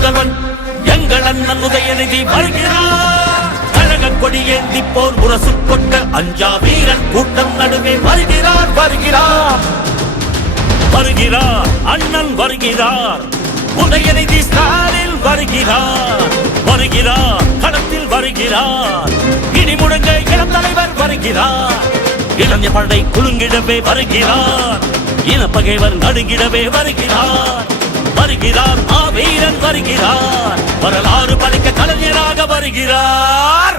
முதல்வன் எங்கள் அண்ணன் உதயநிதி வருகிறார். கழக கொடி ஏந்தி போர் முரசு கொண்ட அஞ்சா வீரன் கூட்டம் நடுவே வருகிறார் வருகிறார் வருகிறார். அண்ணன் வருகிறார். உதயநிதி ஸ்டாலின் வருகிறார் வருகிறார். களத்தில் வருகிறார். இனி முழங்க இளம் தலைவர் வருகிறார். இளைஞர் படை குலுங்கிடவே வருகிறார். இனப்பகைவர் நடுங்கிடவே வருகிறார் வருகிறார். வீரன் வருகிறார். வரலாறு படைக்க கலைஞராக வருகிறார்.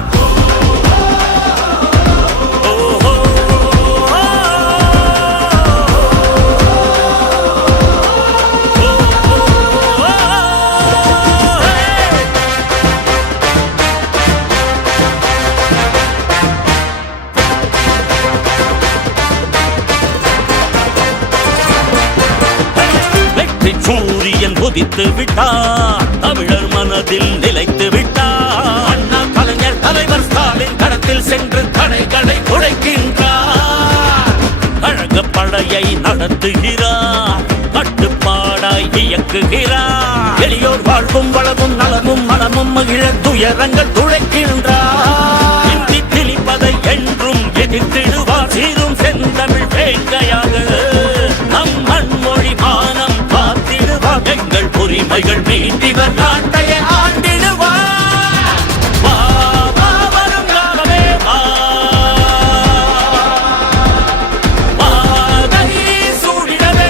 சூரியன் உதித்து விட்டார். தமிழர் மனதில் நிலைத்து விட்டார். அண்ணா கலைஞர் தலைவர் ஸ்டாலின் களத்தில் சென்று தடைகளை உடைக்கின்றார். கழக படையை நடத்துகிறார். கட்டுப்பாடாய் இயக்குகிறார். எளியோர் வாழ்வும் வளமும் நலமும் மனமும் மகிழ துயரங்கள் துளைக்கின்றார். இந்தி திணிப்பதை என்றும் எதிர்த்திடுவார். சீரும் செந்தமிழ் வேங்கையாக நம் மண்மொழி மானம் எங்கள் உரிமைகள் மீண்டிவர் நாட்டையை ஆண்டிடுவார். வரும் காலமே சூடிடவே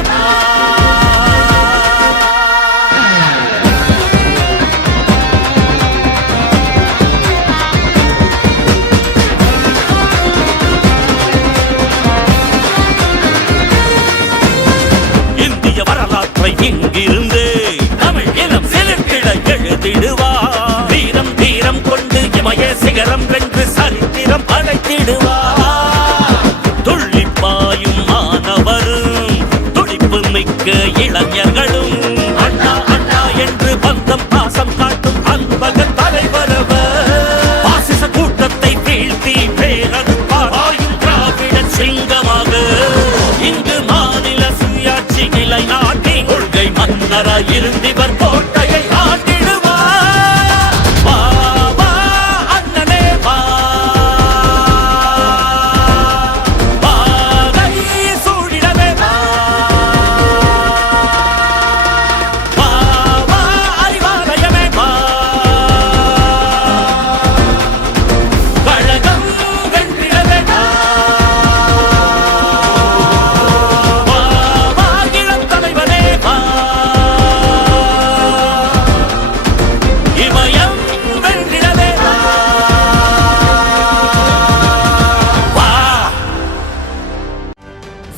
இந்திய வரலாற்றை இங்கிருந்து வீரம் தீரம் கொண்டு இமய சிகரம் வென்று சரித்திரம் படைத்திடுவார். துள்ளிப்பாயும் மாணவரும் துடிப்பு மிக்க இளைஞர்களும் அண்ணா அண்ணா என்று பந்தம் பாசம் காட்டும் அன்பக தலைவரவர். பாசிச கூட்டத்தை வீழ்த்தி பேரறுப்பாயும் திராவிட சிங்கமாக இங்கு மாநில சுயாட்சி நிலைநாட்டி கொள்கை மன்னராய் இருந்திவர் கோட்டையை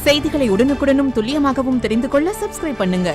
செய்திகளை உடனுக்குடனும் துல்லியமாகவும் தெரிந்து கொள்ள சப்ஸ்கிரைப் பண்ணுங்க.